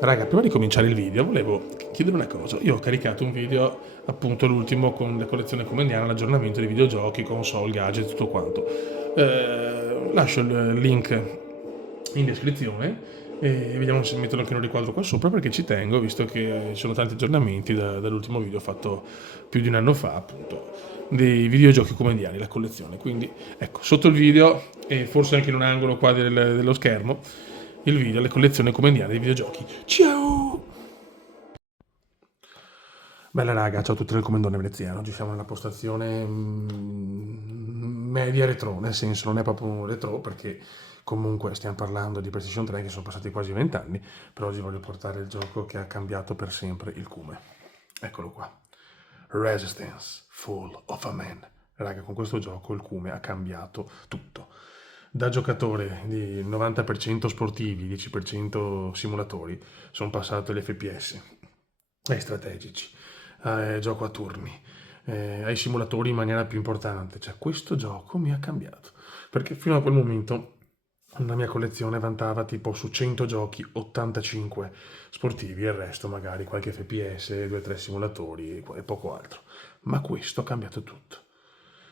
Raga, prima di cominciare il video volevo chiedere una cosa. Io ho caricato un video, appunto l'ultimo, con la collezione Comendiana, l'aggiornamento dei videogiochi, console, gadget, tutto quanto. Lascio il link in descrizione e vediamo se metto anche un riquadro qua sopra perché ci tengo, visto che ci sono tanti aggiornamenti dall'ultimo video fatto più di un anno fa, appunto, dei videogiochi comendiani, la collezione. Quindi, ecco, sotto il video e forse anche in un angolo qua dello schermo, il video, le collezioni comendiane dei videogiochi. Ciao! Bella raga, ciao a tutti del Comendone Veneziano. Oggi siamo nella postazione media retro, nel senso non è proprio un retro perché comunque stiamo parlando di PlayStation 3 che sono passati quasi 20 anni, però oggi voglio portare il gioco che ha cambiato per sempre il cume. Eccolo qua. Resistance, Fall of a Man. Raga, con questo gioco il cume ha cambiato tutto. Da giocatore di 90% sportivi, 10% simulatori, sono passato agli FPS, ai strategici, gioco a turni, ai simulatori in maniera più importante. Cioè, questo gioco mi ha cambiato. Perché fino a quel momento la mia collezione vantava tipo su 100 giochi 85 sportivi e il resto magari qualche FPS, 2-3 simulatori e poco altro. Ma questo ha cambiato tutto.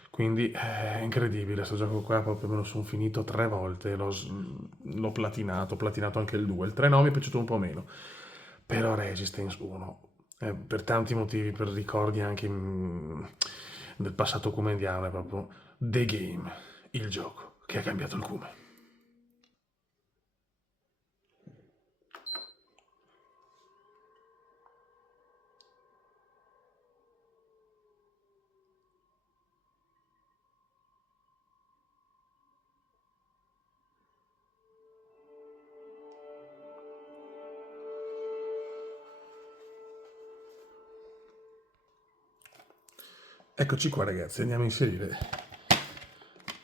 Quindi è incredibile questo gioco qua, proprio me lo sono finito 3 volte, l'ho platinato, ho platinato anche il 2, il 3 no mi è piaciuto un po' meno, però Resistance 1, per tanti motivi, per ricordi anche del passato comendiano, è proprio The Game, il gioco che ha cambiato il cume. Eccoci qua ragazzi, andiamo a inserire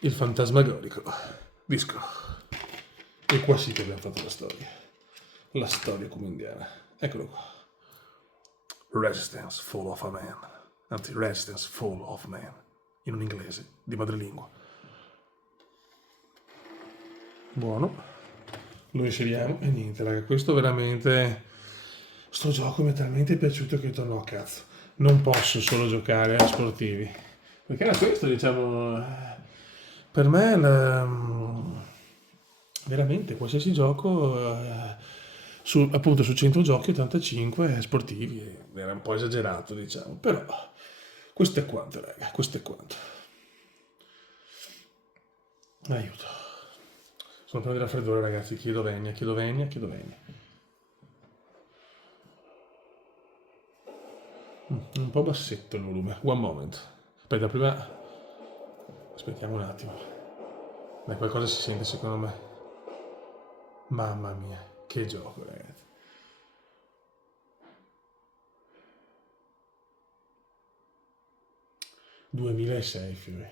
il fantasmagorico disco. E qua sì che abbiamo fatto la storia comendiana. Eccolo qua. Resistance Fall of a Man, anzi Resistance Fall of Man, in un inglese di madrelingua. Buono, lo inseriamo e niente raga, questo veramente, sto gioco mi è talmente piaciuto che ho detto no cazzo, non posso solo giocare a sportivi, perché era questo diciamo, per me veramente qualsiasi gioco, appunto su 100 giochi 85 sportivi, era un po' esagerato diciamo, però questo è quanto raga, questo è quanto. Aiuto. Sono pieno di raffreddore ragazzi, chiedo venia, chiedo venia, chiedo venia. Un po' bassetto il volume. One moment. Aspetta, prima aspettiamo un attimo. Beh, qualcosa si sente secondo me. Mamma mia, che gioco ragazzi. 2006 fiori.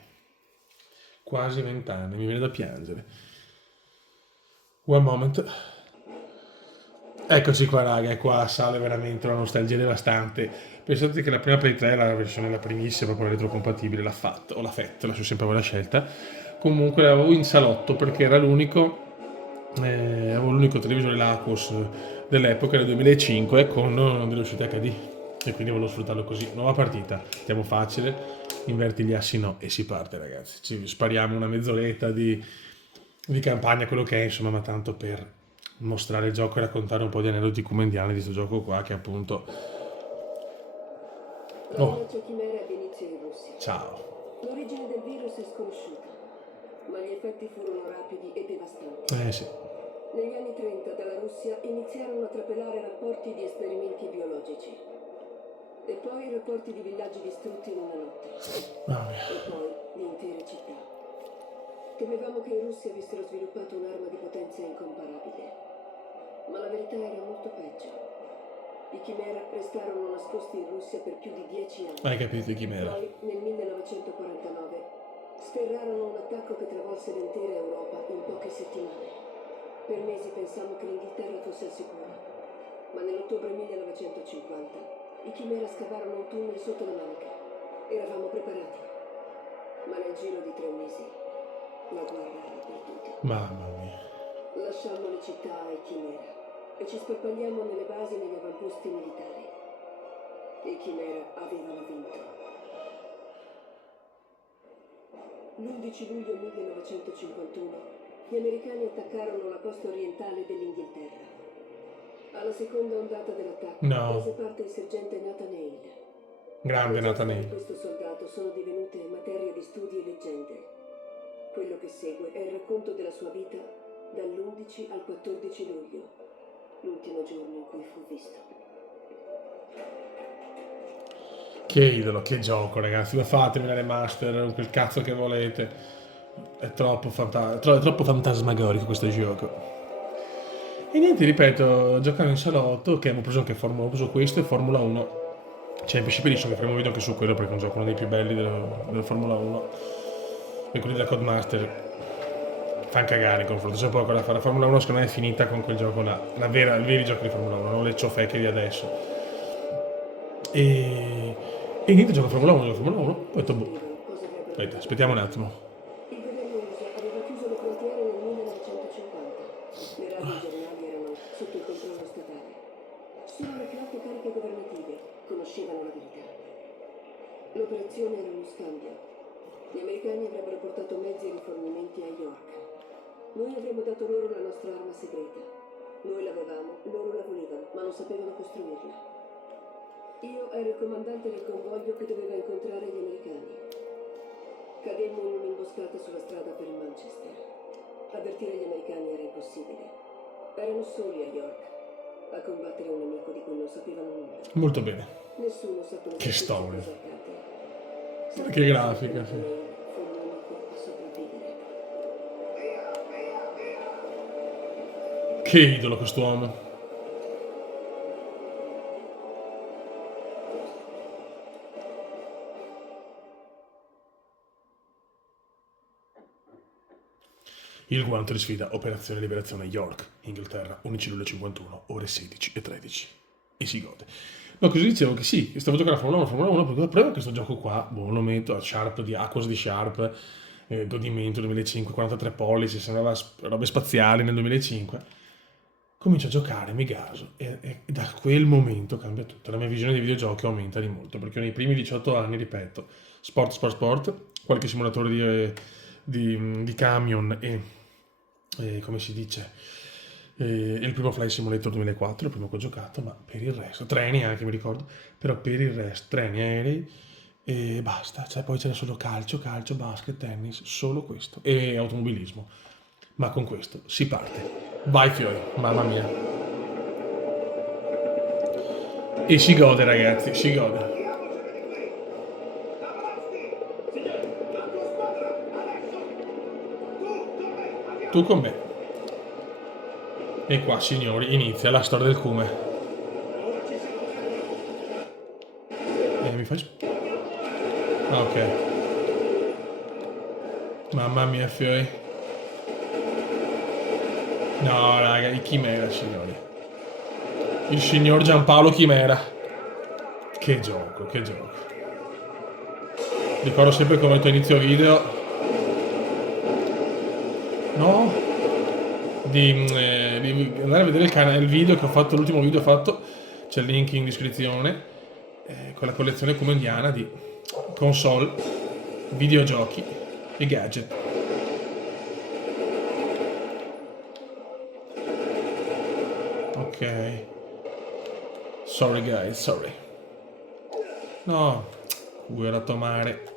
Quasi 20 anni, mi viene da piangere. One moment. Eccoci qua raga, e qua sale veramente una nostalgia devastante. Pensate che la prima Play 3, la versione la primissima, proprio retrocompatibile, l'ha fatto, o l'ha fatto, lascio sempre voi la scelta. Comunque l'avevo in salotto perché era avevo l'unico televisore Lacos dell'epoca, del 2005, con delle uscite HD. E quindi volevo sfruttarlo così. Nuova partita, andiamo facile, inverti gli assi no e si parte ragazzi. Ci spariamo una mezz'oretta di campagna, quello che è, insomma, ma tanto per mostrare il gioco e raccontare un po' di aneddoti comendiani di questo gioco qua che appunto... Oh, Chimera ebbe inizio in Russia. ciao. L'origine del virus è sconosciuta, ma gli effetti furono rapidi e devastanti. Eh sì, Negli anni 30 dalla Russia iniziarono a trapelare rapporti di esperimenti biologici. E poi rapporti di villaggi distrutti in una notte. mamma mia. E poi di intere città. Temevamo che in Russia avessero sviluppato un'arma di potenza incomparabile. Ma la verità era molto peggio. I Chimera restarono nascosti in Russia per più di 10 anni. Hai capito chi era? Poi, nel 1949, sferrarono un attacco che travolse l'intera Europa in poche settimane. Per mesi pensammo che l'Inghilterra fosse al sicuro, ma nell'ottobre 1950 i Chimera scavarono un tunnel sotto la Manica. Eravamo preparati, ma nel giro di 3 mesi la guerra era perduta. Mamma mia. Lasciammo le città ai Chimera e ci sparpagliamo nelle basi e negli avamposti militari. I Chimera avevano vinto. L'11 luglio 1951 gli americani attaccarono la costa orientale dell'Inghilterra. Alla seconda ondata dell'attacco prese parte il sergente Nathaniel. Grande Le Nathaniel. di questo soldato sono divenute materia di studi e leggende. Quello che segue è il racconto della sua vita dall'11 al 14 luglio, l'ultimo giorno in cui fu visto. Che idolo, che gioco, ragazzi. Ma fatemi la remaster, quel cazzo che volete. È troppo fantasmagorico questo gioco. E niente, ripeto, giocare in salotto, che ho preso anche Formula 1, ho preso questo e Formula 1 Championship Edition, che faremo un video anche su quello perché è un gioco uno dei più belli della Formula 1. E quelli della Codemaster fanno cagare in confronto, c'è poco da fare. La Formula 1 secondo me è finita con quel gioco là, i veri giochi di Formula 1, non le ciofeche di adesso. E niente, gioco a Formula 1, poi ho detto boh. Aspetta, aspettiamo un attimo. Il governo USA aveva chiuso le frontiere nel 1950. Le radio giornali erano sotto il controllo statale. Solo le più alte cariche governative conoscevano la verità. L'operazione era uno scambio. Gli americani avrebbero portato mezzi e rifornimenti a York. Noi avremmo dato loro la nostra arma segreta. Noi l'avevamo, loro la volevano, ma non sapevano costruirla. Io ero il comandante del convoglio che doveva incontrare gli americani. Cademmo in un'imboscata sulla strada per Manchester. Avvertire gli americani era impossibile. Erano soli a York, a combattere un nemico di cui non sapevano nulla. Molto bene. Nessuno sa come che storia. Che grafica, sì. Fu l'unico a sopravvivere. Che idolo quest'uomo. Il guanto di sfida, Operazione Liberazione York, Inghilterra, 11 luglio 51, ore 16:13. E si gode. No, così dicevo che sì, stavo giocando a Formula 1, perché prima questo gioco qua, boh, lo metto a Sharp di Aquos di Sharp, godimento 2005, 43 pollici, sembrava robe spaziali nel 2005. Comincio a giocare, mi gaso, e da quel momento cambia tutto. La mia visione dei videogiochi aumenta di molto, perché nei primi 18 anni, ripeto, sport, qualche simulatore di camion e come si dice, il primo Flight Simulator 2004, il primo che ho giocato, ma per il resto, treni anche mi ricordo, però per il resto, treni, aerei e basta, cioè, poi c'era solo calcio, basket, tennis, solo questo, e automobilismo, ma con questo si parte, vai fiori, mamma mia, e si gode ragazzi, si gode. Tu con me. E qua, signori, inizia la storia del Cume. E mi faccio... Ah, ok. Mamma mia, fiori. No, raga, il Chimera, signori. Il signor Giampaolo Chimera. Che gioco, che gioco. Ricordo sempre come il tuo inizio video... No, di andare a vedere il canale, il video che ho fatto, l'ultimo video fatto, c'è il link in descrizione, con la collezione come indiana di console, videogiochi e gadget. Ok. Sorry guys, sorry. No, era a tomare.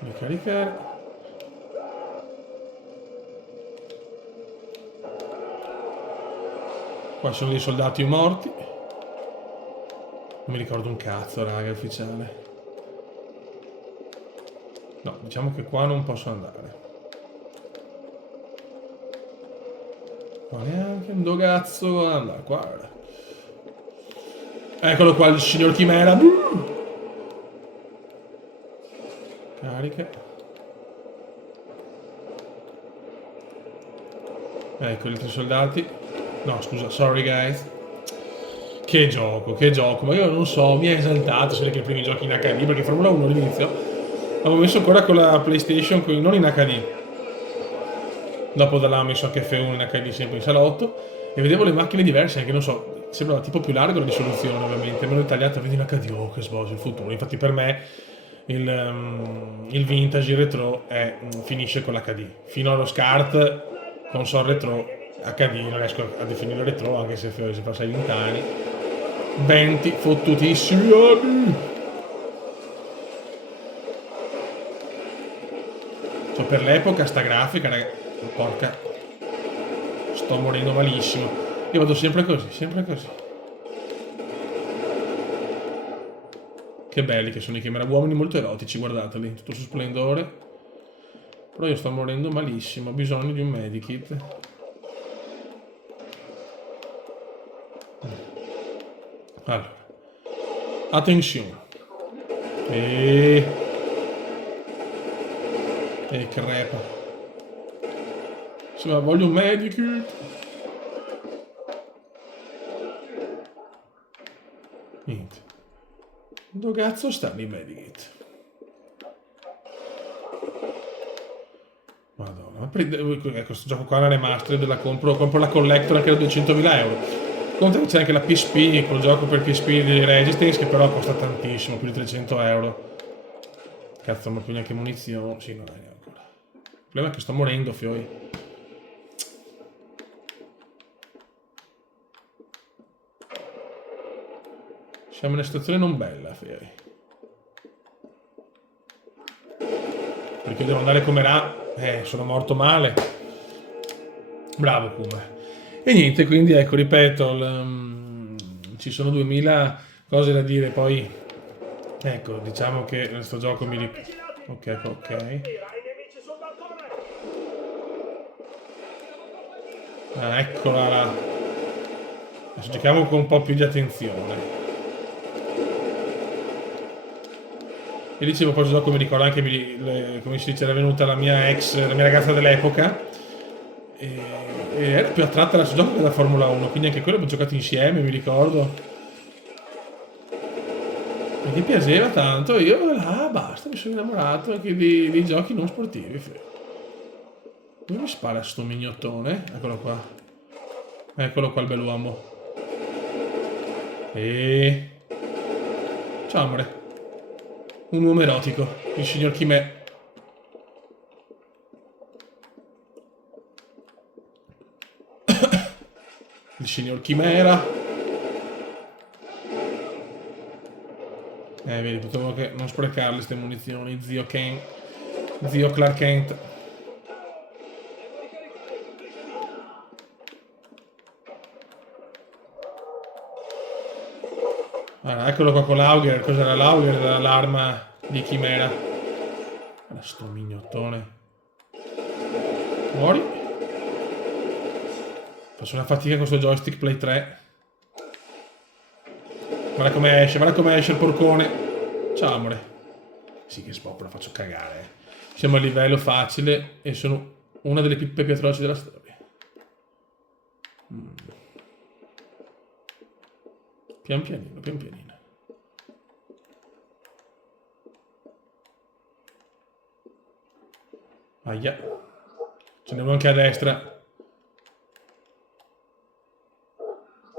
Mi caricare. Qua sono dei soldati morti. Non mi ricordo un cazzo, raga, ufficiale. No, diciamo che qua non posso andare. Qua neanche, dove cazzo andare? Guarda. Eccolo qua il signor Chimera. Carica. Ecco gli altri soldati. No, scusa, sorry guys. Che gioco, ma io non so, mi ha esaltato se che i primi giochi in HD, perché Formula 1 all'inizio avevo messo ancora con la PlayStation, non in HD. Dopo da là ho messo anche F1 in HD sempre in salotto e vedevo le macchine diverse, anche non so, sembrava tipo più larga la risoluzione ovviamente, meno tagliata, vedi in HD, oh che svolge il futuro. Infatti per me il vintage, il retro finisce con l'HD. Fino allo SCART, console retro, HD non riesco a definire retro, anche se si passa ai 20 anni. 20 fottutissimi anni! Cioè per l'epoca sta grafica, raga, porca, sto morendo malissimo. Io vado sempre così, sempre così. Che belli che sono i camera uomini, molto erotici, guardateli, tutto su splendore. Però io sto morendo malissimo, ho bisogno di un medikit. Allora, attenzione. E crepa. Sì, ma voglio un medikit. Niente. Dove cazzo stanno i medikit? Madonna, ma questo gioco qua è una remastered, la compro la collector anche da 200.000 euro. Conta che c'è anche la PSP, quel gioco per PSP di Resistance, che però costa tantissimo, più di 300 euro. Cazzo, ma più neanche munizioni. Sì, no, ancora. Il problema è che sto morendo, fioi. Siamo in una situazione non bella, fioi. Perché devo andare come Ra. Sono morto male. Bravo Kuma. E niente, quindi ecco, ripeto, ci sono 2000 cose da dire, poi ecco, diciamo che questo gioco mi ok. Ah, eccola là. Adesso giochiamo con un po' più di attenzione. E dicevo, questo gioco mi ricorda anche, come si dice, era venuta la mia ragazza dell'epoca, e era più attratta da questo gioco che da Formula 1, quindi anche quello abbiamo giocato insieme, mi ricordo. E mi piaceva tanto, e io basta, mi sono innamorato anche dei giochi non sportivi. Dove mi spara sto mignottone? Eccolo qua. Eccolo qua il bell'uomo. Ciao amore. Un uomo erotico, il signor Chimè. Il signor Chimera. Vedi, potevo che non sprecarle queste munizioni, zio Ken. Zio Clark Kent. Allora, eccolo qua con l'Auger. Cos'era l'Auger? Era l'arma di Chimera. Guarda sto mignottone. Muori. Faccio una fatica con questo joystick Play 3. Guarda come esce il porcone. Ciao amore. Sì che spoppola, faccio cagare. Siamo a livello facile e sono una delle pippe più atroci della storia. Pian pianino, pian pianino. Aia. Ce n'è uno anche a destra.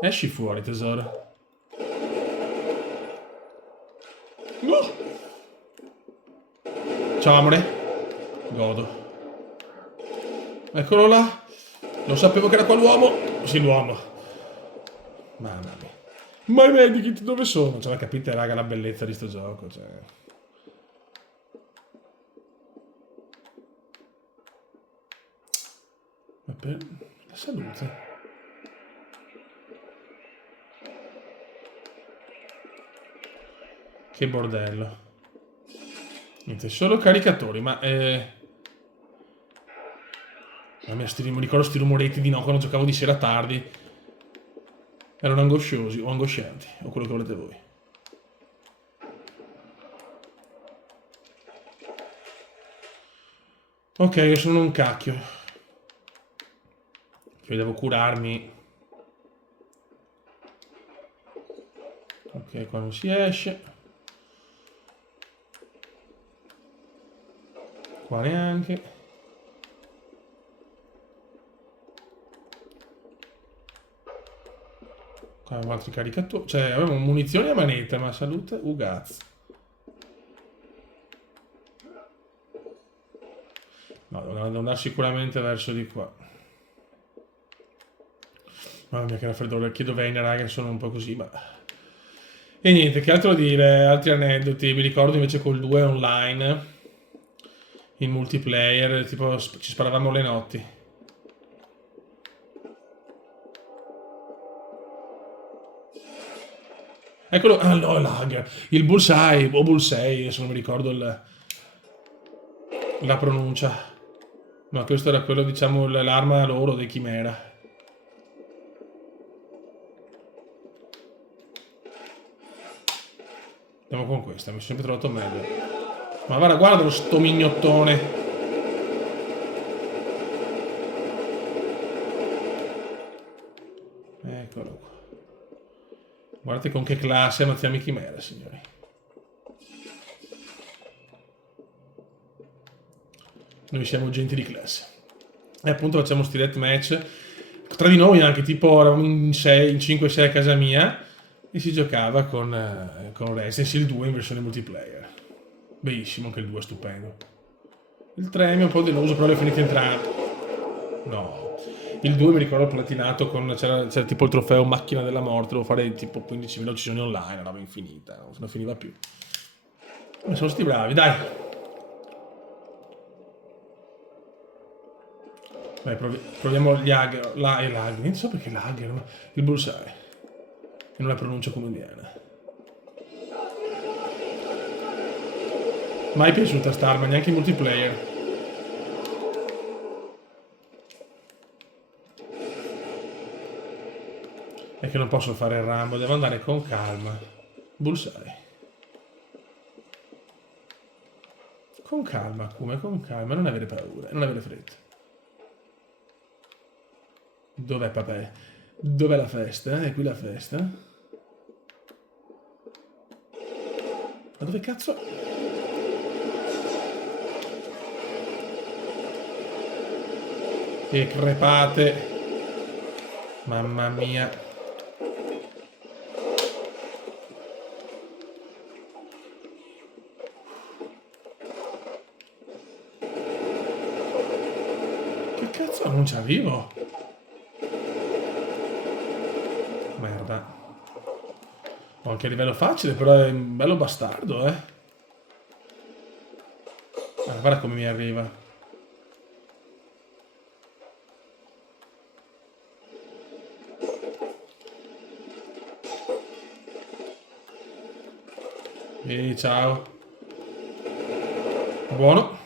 Esci fuori, tesoro. Ciao amore. Godo. Eccolo là. Lo sapevo che era qua l'uomo. Sì, l'uomo. Mamma mia. Ma i medikit dove sono? Cioè, la capite, raga, la bellezza di sto gioco. Cioè. Ma per la salute. Che bordello. Niente, solo caricatori, ma mi ricordo sti rumoretti di no quando giocavo di sera tardi. Erano angosciosi o angoscianti, o quello che volete voi. Ok, io sono un cacchio. Io devo curarmi. Ok, qua non si esce. Qua neanche. Qua avevamo altri caricatori. Cioè, avevamo munizioni a manetta, ma salute, ugaz. No, devo andare sicuramente verso di qua. Mamma mia che raffreddore, chiedo Vayne, raga, sono un po' così, ma... E niente, che altro dire, altri aneddoti, mi ricordo invece col 2 online, in multiplayer, tipo ci sparavamo le notti. Eccolo, ah no, lag, il Bullseye, o Bullseye, adesso non mi ricordo la pronuncia. Ma questo era quello, diciamo, l'arma loro dei Chimera. Andiamo con questa, mi sono sempre trovato meglio. Ma guarda lo sto mignottone. Eccolo qua. Guardate con che classe ammazziamo i Chimera, signori. Noi siamo gente di classe. E appunto facciamo sti deathmatch. Tra di noi anche, tipo eravamo in 5-6 a casa mia. E si giocava con Resident Evil 2 in versione multiplayer. Bellissimo, anche il 2 è stupendo. Il 3 mi è un po' deluso, però le ho finite entrambe. No. Il 2 mi ricordo platinato con... C'era tipo il trofeo macchina della morte, devo fare tipo 15.000 uccisioni online, una roba infinita, non finiva più. Ma sono sti bravi, dai. Dai, proviamo gli Hagger, non so perché l'Hagger, il Bullseye. E non la pronuncio come indiana. Mai piaciuta sta arma, neanche in multiplayer. È che non posso fare il Rambo, devo andare con calma. Bullseye. Con calma, come con calma, non avere paura, non avere fretta. Dov'è papà? Dov'è la festa? È qui la festa? Ma dove cazzo? Che crepate. Mamma mia. Che cazzo, non ci arrivo? Merda. Ho anche a livello facile, però è un bello bastardo, eh. Guarda come mi arriva. Ehi, ciao. Buono.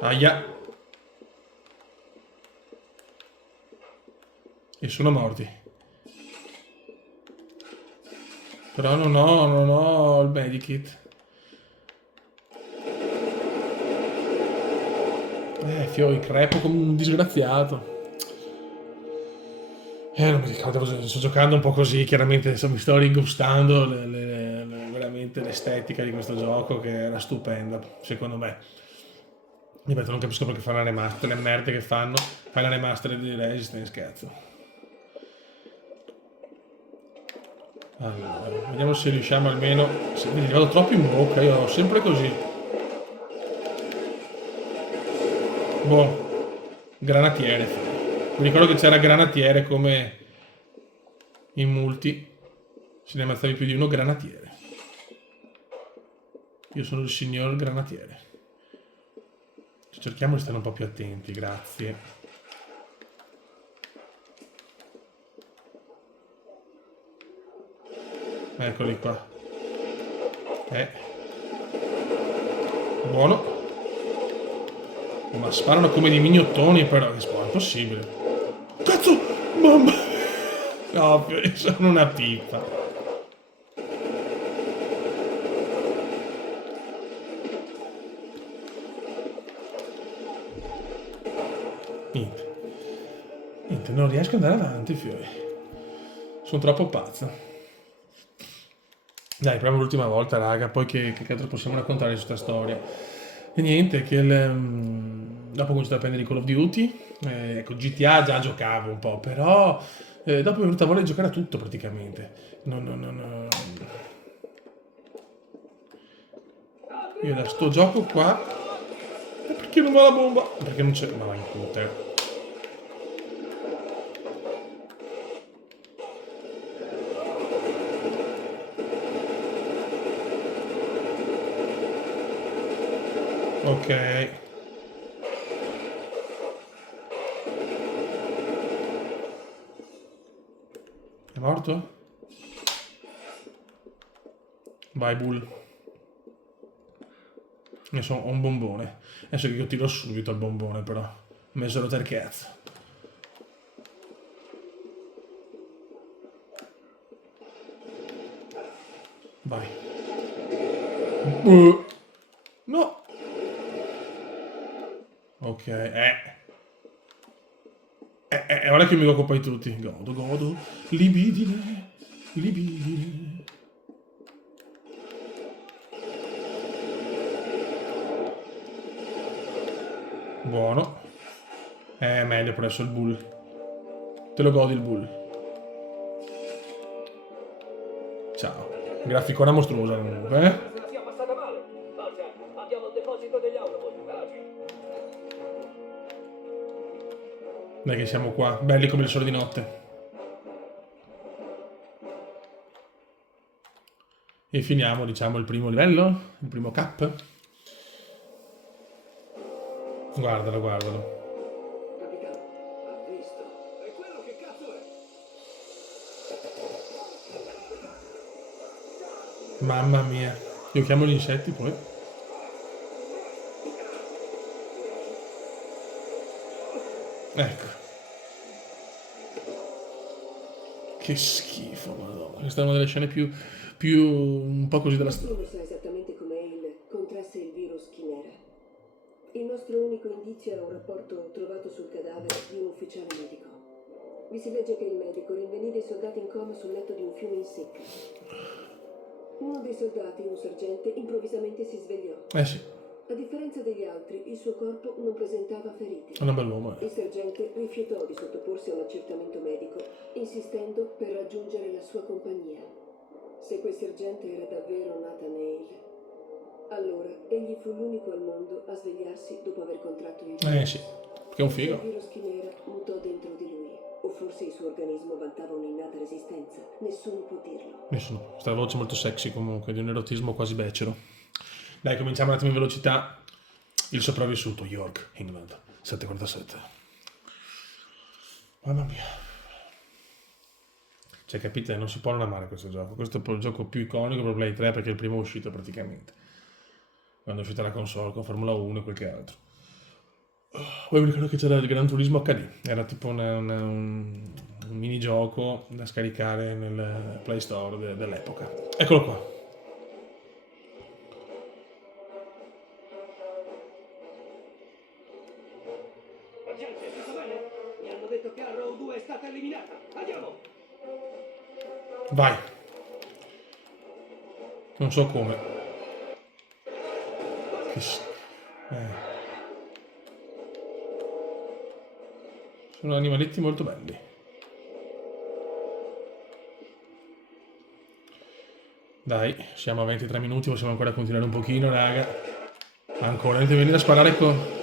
Aia. E sono morti. Però non ho il medikit. Fioi, crepo come un disgraziato. Non mi ricordo, sto giocando un po' così, chiaramente mi sto rigustando veramente l'estetica di questo gioco che era stupenda, secondo me. Ripeto, non capisco perché fanno la remaster, le merde che fanno, fai la remaster di Resistance, cazzo. Allora, vediamo se riusciamo almeno... Vedi, vado troppo in bocca, io ho sempre così. Boh, granatiere. Mi ricordo che c'era granatiere come in multi. Se ne ammazzavi più di uno, granatiere. Io sono il signor granatiere. Cerchiamo di stare un po' più attenti, grazie. Eccoli qua. Buono. Ma sparano come dei mignottoni, però che è impossibile. Cazzo! Mamma! No, sono una pippa. Niente, non riesco ad andare avanti, fiori. Sono troppo pazzo. Dai, proviamo l'ultima volta, raga, poi che altro possiamo raccontare di questa storia. E niente, che dopo ho cominciato a prendere i Call of Duty, ecco, GTA già giocavo un po', però dopo mi è venuta voglia di giocare a tutto praticamente. Io da sto gioco qua... Perché non va la bomba? Perché non c'è... Ma va in cute. Ok. È morto? Vai, Bull. Adesso ho un bombone. Adesso che io tiro subito al bombone, però. Mesero ter cazzo. Vai. No. Ok, ora che mi occupai tutti. Godo, godo. Libidine. Libidine. Buono. Meglio per adesso il bull. Te lo godi il bull. Ciao. Graficona mostruosa comunque, Se la sia passata male. Forza, abbiamo il deposito degli autobus, veloci. Dai che siamo qua, belli come il sole di notte. E finiamo, diciamo, il primo livello, il primo cap. Guardalo, guardalo. Capitano, ha visto. E quello che cazzo è? Mamma mia. Io chiamo gli insetti poi. Ecco. Che schifo, madonna. Questa è una delle scene più un po' così della storia. Nessuno sa esattamente come Hale contrasse il virus chimera. Il nostro unico indizio è un rapporto trovato sul cadavere di un ufficiale medico. Vi si legge che il medico rinvenì dei soldati in coma sul letto di un fiume in secca. Uno dei soldati, un sergente, improvvisamente si svegliò. Sì, A differenza degli altri, il suo corpo non presentava ferite. è una bell'uomo. Il sergente rifiutò di sottoporsi a un accertamento medico, insistendo per raggiungere la sua compagnia. Se quel sergente era davvero Nathan Hale, allora egli fu l'unico al mondo a svegliarsi dopo aver contratto il virus. Sì, che è un Il figo. virus chimera mutò dentro di lui, o forse il suo organismo vantava un'innata resistenza. Nessuno può dirlo. Nessuno. Questa voce molto sexy comunque, di un erotismo quasi becero. Dai, cominciamo un attimo in velocità. Il sopravvissuto, York, England, 747. Mamma mia. Cioè, capite? Non si può non amare questo gioco. Questo è il gioco più iconico per Play 3 perché è il primo uscito praticamente. Quando è uscita la console con Formula 1 e quel che altro. Poi mi ricordo che c'era il Gran Turismo HD. Era tipo un minigioco da scaricare nel Play Store dell'epoca. Eccolo qua. Agente, tutto bene? Mi hanno detto che Arrow 2 è stata eliminata. Andiamo! Vai. Non so come. Sono animaletti molto belli. Dai, siamo a 23 minuti, possiamo ancora continuare un pochino, raga. Ancora, dovete venire a sparare con...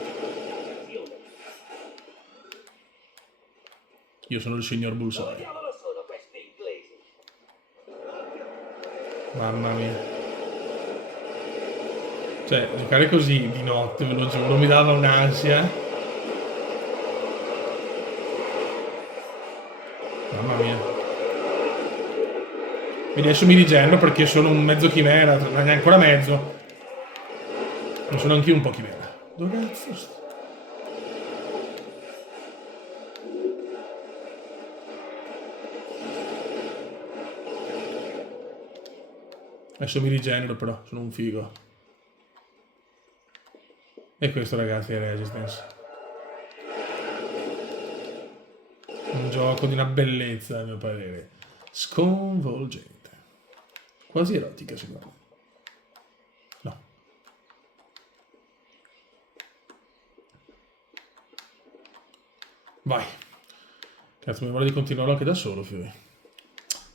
Io sono il signor Bullseye. Diavolo sono questi inglesi? Mamma mia. Cioè, giocare così di notte, ve lo giuro, mi dava un'ansia. Mamma mia. Quindi adesso mi rigenero perché sono un mezzo chimera, neanche ancora mezzo. Non sono anch'io un po' chimera. Dove cazzo sto? Adesso mi rigenero però, sono un figo. E questo ragazzi è Resistance. Un gioco di una bellezza a mio parere. Sconvolgente. Quasi erotica secondo me. No. Vai. Cazzo, mi vuole di continuarlo anche da solo, Fiori.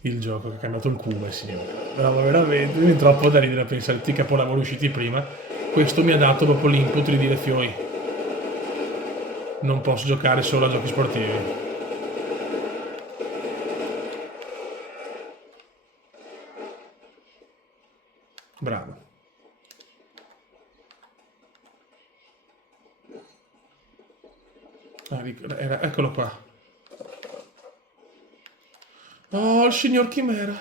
Il gioco che ha cambiato il cume, signore. Bravo, veramente. Mi viene troppo da ridere a pensare tutti i capolavori usciti prima. Questo mi ha dato proprio l'input di dire, Fiori, non posso giocare solo a giochi sportivi. Bravo. Eccolo qua. Oh, il signor Chimera.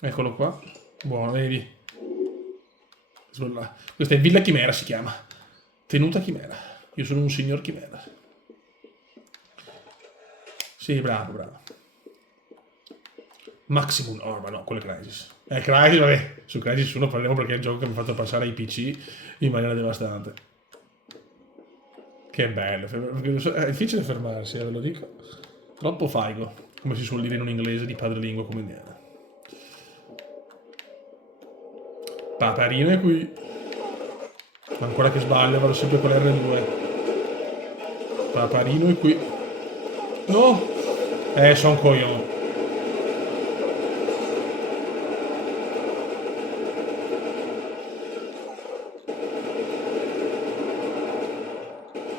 Eccolo qua. Buono, vedi. Questa è Villa Chimera, si chiama. Tenuta Chimera. Io sono un signor Chimera. Sì, bravo, bravo. Maximum, oh, ma no, quello è Crysis. Crysis, vabbè, su Crysis 1 parliamo perché è il gioco che mi ha fatto passare ai PC in maniera devastante. Che bello, è difficile fermarsi, ve lo dico. Troppo faigo, come si suol dire in un inglese di padrelingua come indiana. Paparino è qui. Ancora che sbaglio, vado sempre con l'R2. Paparino è qui. No! Sono un coglione.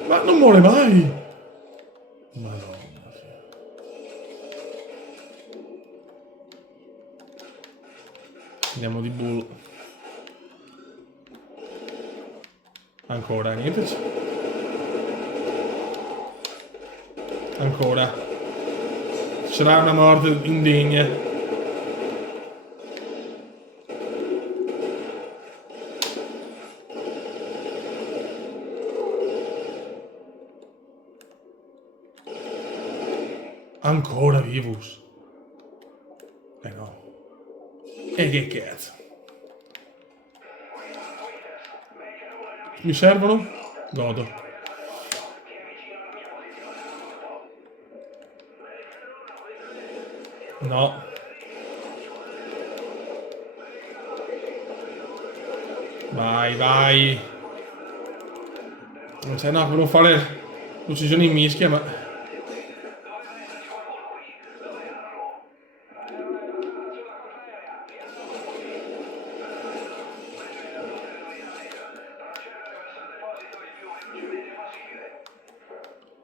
Ma non muore mai! Madonna. Andiamo di bull. Ancora, niente. Ancora. Sarà una morte indegna. Ancora Vivus. No. E che cazzo. Mi servono? Godo. No. Vai, vai. Non sai, no, volevo fare l'uccisione in mischia, ma...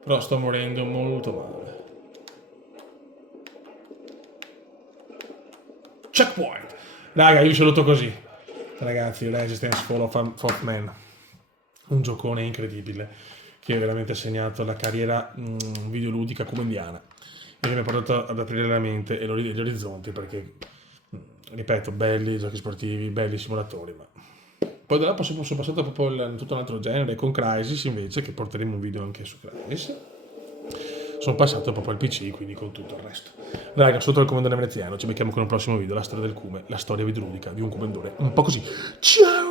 Però sto morendo molto male. Checkpoint! Raga, io vi saluto così. Ragazzi, Resistance Fall of Man. Un giocone incredibile che ha veramente segnato la carriera videoludica come indiana. E che mi ha portato ad aprire la mente e gli orizzonti perché, ripeto, belli giochi sportivi, belli simulatori, ma... Poi da là sono passato proprio in tutto un altro genere, con Crysis invece, che porteremo un video anche su Crysis. Sono passato proprio al PC, quindi con tutto il resto. Raga, sotto il comandante veneziano, ci becchiamo con un prossimo video, la storia del cume, la storia videoludica di un comandore un po' così. Ciao!